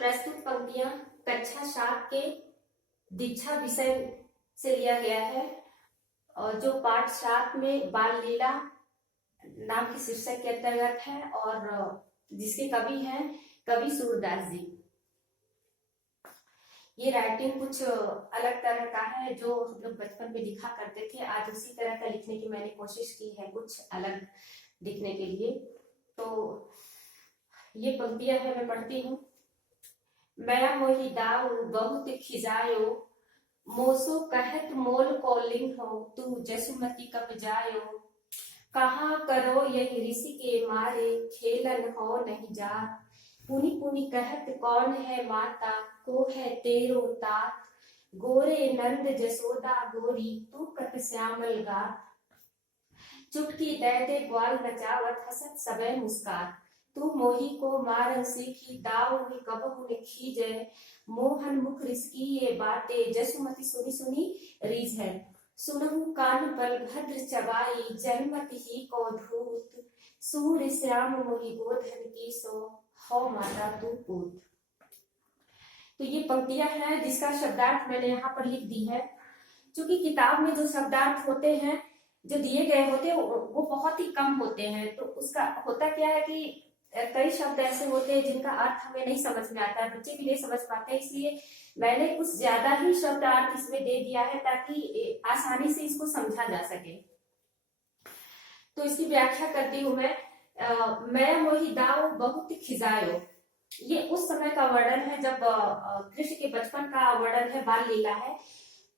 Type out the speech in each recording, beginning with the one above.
प्रस्तुत पंक्तियां कक्षा 7 के दीक्षा विषय से लिया गया है और जो पाठ 7 में बाल लीला नाम के शीर्षक के अंतर्गत है और जिसके कवि हैं कवि सूरदास जी। ये राइटिंग कुछ अलग तरह का है जो हम लोग बचपन में लिखा करते थे। आज उसी तरह का लिखने की मैंने कोशिश की है कुछ अलग लिखने के लिए। तो ये पंक्तियां है, मैं पढ़ती हूँ। मैं मोहि दाऊ बहुत खिजायो, मोसो कहत मोल कॉलिंग हो, तू जसुमती कब जायो। कहाँ करो यही ऋषि के मारे, खेलन हो नहीं जा। पुनि पुनि कहत कौन है माता, को है तेरो तात। गोरे नंद जसोदा गोरी, तू कत श्यामल गात। चुटकी दे दे ग्वाल नचावत, हसत सबे मुस्कात। तू मोही को मारन सीखी, दाऊ ही कबहु ने खीजे। मोहन मुख रिसकी ये बातें, जसुमती सुनी सुनी रीझ है। सुनहु कान बल भद्र चबाई, जन्मत ही को धूत। सूर्य श्याम मोहि गोधन की सो, हो माता तू पूत। तो ये पंक्तियां हैं जिसका शब्दार्थ मैंने यहाँ पर लिख दी है। क्योंकि किताब में जो शब्दार्थ होते हैं जो दिए गए होते हैं वो बहुत ही कम होते हैं। तो उसका होता क्या है कि कई शब्द ऐसे होते हैं जिनका अर्थ हमें नहीं समझ में आता है, बच्चे भी नहीं समझ पाते, इसलिए मैंने कुछ ज्यादा ही शब्द अर्थ इसमें दे दिया है ताकि आसानी से इसको समझा जा सके। तो इसकी व्याख्या करती हूँ मैं मोहि दाऊ बहुत खिजायो। ये उस समय का वर्णन है जब कृष्ण के बचपन का वर्णन है, बाल लीला है।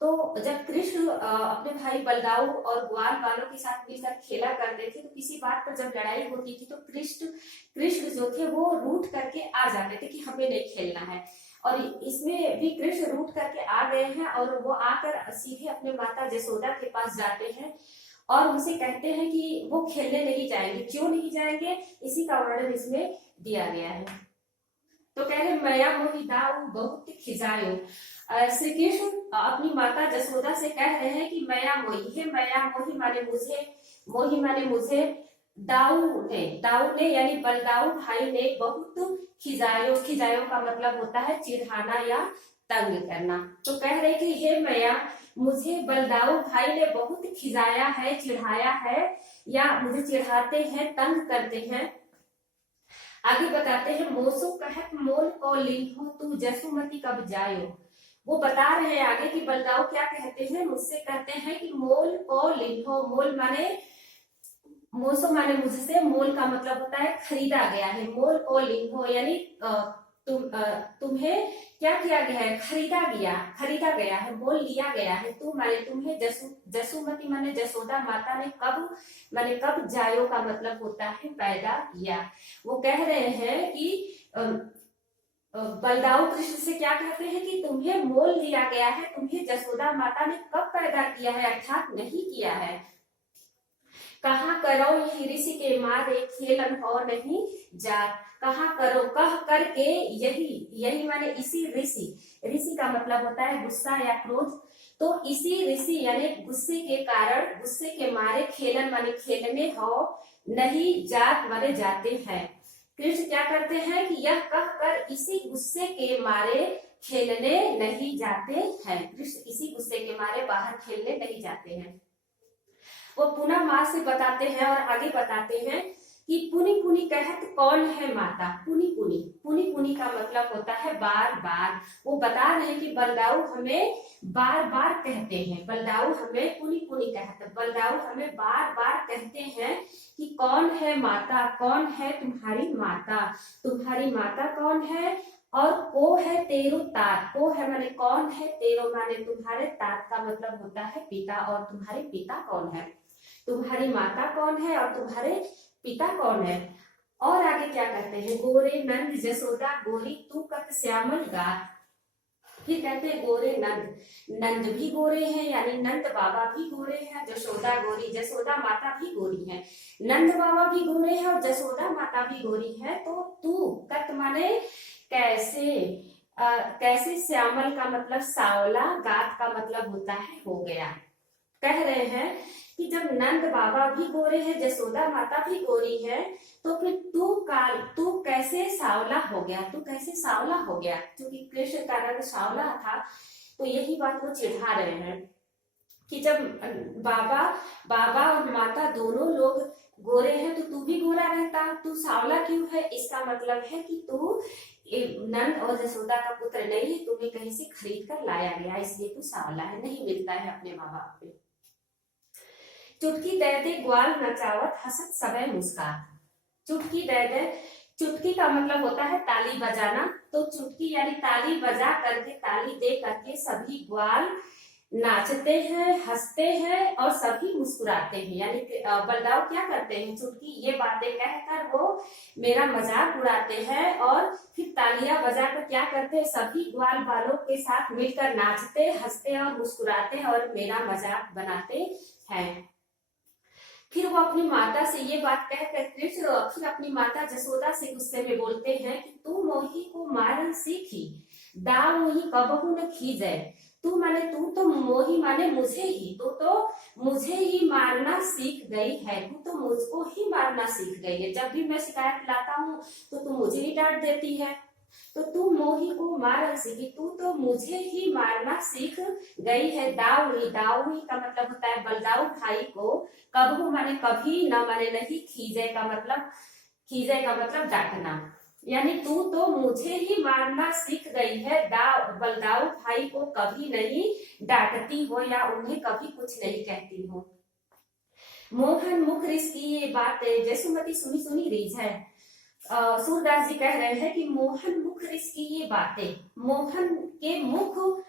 तो जब कृष्ण अपने भाई बलदाऊ और ग्वाल बालों के साथ मिलकर खेला करते थे, तो किसी बात पर जब लड़ाई होती थी तो कृष्ण जो थे वो रूठ करके आ जाते थे कि हमें नहीं खेलना है। और इसमें भी कृष्ण रूठ करके आ गए हैं और वो आकर सीधे अपने माता जसोदा के पास जाते हैं और उनसे कहते हैं कि वो खेलने नहीं जाएंगे। क्यों नहीं जाएंगे, इसी का वर्णन इसमें दिया गया है। तो कह रहे मैया मोहि दाऊ बहुत खिजायो। श्री कृष्ण अपनी माता जसोदा से कह रहे हैं कि मैया मोहि, हे मैया मोहि माने मुझे, मोहि माने मुझे, दाऊ ने यानी बलदाऊ भाई ने बहुत खिजायो। खिजायो का मतलब होता है चिढ़ाना या तंग करना। तो कह रहे कि हे मैया मुझे बलदाऊ भाई ने बहुत खिजाया है, चिढ़ाया है या मुझे चिढ़ाते हैं, तंग करते हैं। आगे बताते हैं मोसो कहत मोल को लिंहो, तू जसुमती कब जायो। वो बता रहे हैं आगे कि बलदाऊ क्या कहते हैं, मुझसे कहते हैं कि मोल को लिंहो। मोल माने मोसो माने मुझसे, मोल का मतलब होता है खरीदा गया है। मोल को लिंहो यानी तुम्हें क्या किया गया है, खरीदा गया है, मोल लिया गया है। तू माने तुम्हें, जसुमती माने जसोदा माता ने, कब माने कब, जायो का मतलब होता है पैदा किया। वो कह रहे हैं कि बलदाऊ कृष्ण से क्या कहते हैं कि तुम्हें मोल लिया गया है, तुम्हें जसोदा माता ने कब पैदा किया है, अर्थात नहीं किया है। कहाँ करो ये ऋषि के मारे, खेलन हो नहीं जात। कहाँ करो, कह करके, यही माने इसी ऋषि का मतलब होता है गुस्सा या क्रोध। तो इसी ऋषि यानी गुस्से के कारण, गुस्से के मारे, खेलन माने खेलने, हो नहीं जात माने जाते हैं। कृष्ण क्या करते हैं कि यह कहकर इसी गुस्से के मारे खेलने नहीं जाते हैं। कृष्ण इसी गुस्से के मारे बाहर खेलने नहीं जाते हैं। वो पुनः माँ से बताते हैं और आगे बताते हैं कि पुनि पुनि कहत कौन है माता। पुनि का मतलब होता है बार बार। वो बता रहे हैं कि बलदाऊ हमें बार बार कहते हैं, बलदाऊ हमें पुनि कहते, बलदाऊ हमें बार बार कहते हैं कि कौन है माता, कौन है तुम्हारी माता, तुम्हारी माता कौन है। और को है तेरो तात, को है माने कौन है, तेरो माने तुम्हारे, तात का मतलब होता है पिता। और तुम्हारे पिता कौन है, तुम्हारी माता कौन है और तुम्हारे पिता कौन है। और आगे क्या कहते हैं, गोरे नंद जसोदा गोरी, तू कत श्यामल गात। फिर कहते हैं गोरे नंद भी गोरे हैं यानी नंद बाबा भी गोरे हैं, जसोदा गोरी, जसोदा माता भी गोरी है, नंद बाबा भी गोरे हैं और जसोदा माता भी गोरी है। तो तू कत माने कैसे, कैसे, श्यामल का मतलब सावला, गात का मतलब होता है हो गया। कह रहे हैं कि जब नंद बाबा भी गोरे हैं, जसोदा माता भी गोरी है, तो फिर तू कैसे कैसे सांवला हो गया, तू कैसे सांवला हो गया, क्योंकि कृष्ण का रंग सांवला था। तो यही बात वो चिढ़ा रहे हैं कि जब बाबा बाबा और माता दोनों लोग गोरे हैं तो तू भी गोरा रहता, तू सांवला क्यों है। इसका मतलब है कि तू नंद और जसोदा का पुत्र नहीं है, तुम्हें कहीं से खरीद कर लाया गया, इसलिए तू सांवला है, नहीं मिलता है अपने माँ बाप पे। चुटकी दे दे ग्वाल नचावत हसत सबे मुस्कान। चुटकी दे दे, चुटकी का मतलब होता है ताली बजाना, तो चुटकी यानी ताली बजा करके, ताली दे करके सभी ग्वाल नाचते हैं, हंसते हैं और सभी मुस्कुराते हैं। यानी बलदाऊ क्या करते हैं, चुटकी ये बातें कहकर वो मेरा मजाक उड़ाते हैं और फिर तालियां बजाकर क्या करते हैं, सभी ग्वाल बालों के साथ मिलकर नाचते, हंसते और मुस्कुराते हैं और मेरा मजाक बनाते हैं। फिर वो अपनी माता से ये बात कहकर कृष्ण फिर अपनी माता जसोदा से गुस्से में बोलते हैं कि तू मोही को मारन सीखी, दाव मोही कबहू न खींचे। तू माने तू तो मोही माने मुझे ही, तू तो मुझे ही मारना सीख गई है, तू तो मुझको ही मारना सीख गई है। जब भी मैं शिकायत लाता हूँ तो तू मुझे ही डांट देती है, तो तू मोही को मारन सीखी, तू तो मुझे ही मारना सीख गई है। दाऊरी, दाऊरी का मतलब होता है बलदाऊ भाई को, कबहू माने कभी, न माने नहीं, खीजे का मतलब डांटना, यानी तू तो मुझे ही मारना सीख गई है, बलदाऊ भाई को कभी नहीं डांटती हो या उन्हें कभी कुछ नहीं कहती हो। मोहन मुख रिस की ये बातें जसुमती सुनी सुनी रीझ है। सूरदास जी कह रहे हैं कि मोहन मुख रिस की ये बातें, मोहन के मुख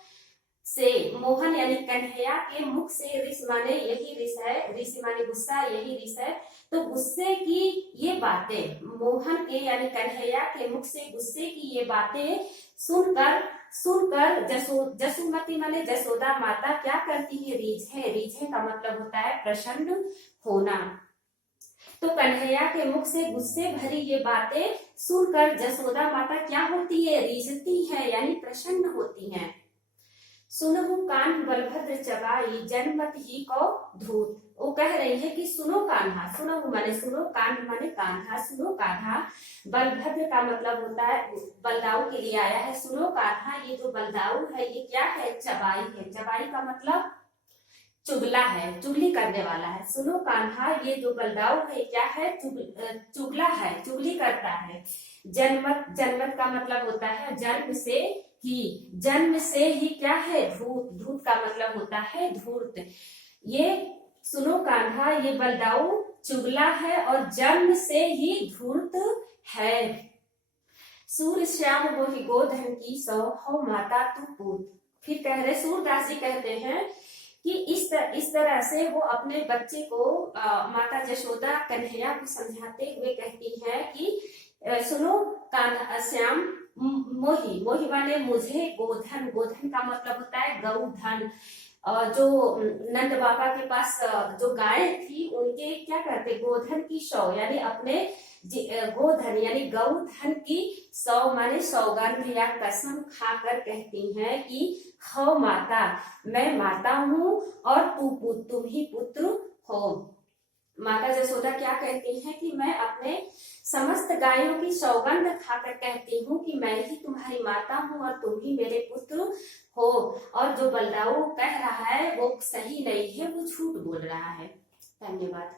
से, मोहन यानी कन्हैया के मुख से, रिस माने यही रिस है, रिस माने गुस्सा, यही रिस है। तो गुस्से की ये बातें, मोहन के यानी कन्हैया के मुख से गुस्से की ये बातें सुनकर जसुमती माने जसोदा माता क्या करती है, रीझे। रीझे का मतलब होता है प्रसन्न होना। तो कन्हैया के मुख से गुस्से भरी ये बातें सुनकर जसोदा माता क्या होती है, रीझती है यानी प्रसन्न होती हैं। सुनहु कान्ह बलभद्र चबाई जनमत ही को धूत। वो कह रही है कि सुनो कान्हा, सुनहु माने सुनो, कान्ह माने कान्हा, सुनो कान्हा। बलभद्र का मतलब होता है बलदाऊ के लिए आया है, सुनो कान्हा, ये जो बलदाऊ है ये क्या है, चबाई है। चबाई का मतलब चुगला है, चुगली करने वाला है। सुनो कान्हा, ये जो बलदाऊ है क्या है, चुगला है, चुगली करता है। जनमत, जनमत का मतलब होता है जन्म से ही, जन्म से ही क्या है, धूर्त, धूर्त का मतलब होता है धूर्त। ये सुनो कान्हा, ये बलदाऊ चुगला है और जन्म से ही धूर्त है। सूर्य श्याम मोहि गोधन की सौ, हो माता तू पूत। फिर कह रहे सूरदास जी कहते हैं कि इस तरह से वो अपने बच्चे को माता जशोदा कन्हैया को समझाते हुए कहती है कि सुनो कान्हा श्याम मोही, मोही माने मुझे, गोधन, गोधन का मतलब होता है गौधन। जो नंद बाबा के पास जो गाय थी उनके क्या करते, गोधन की सौ यानी अपने गोधन यानी गौधन की सौ माने सौगंध या कसम खाकर कहती हैं कि हो माता, मैं माता हूँ और तुम ही पुत्र हो। माता जसोदा क्या कहती हैं कि मैं अपने समस्त गायों की सौगंध खाकर कहती हूँ कि मैं ही तुम्हारी माता हूँ और तुम ही मेरे पुत्र हो। और जो बलदाऊ कह रहा है वो सही नहीं है, वो झूठ बोल रहा है। धन्यवाद।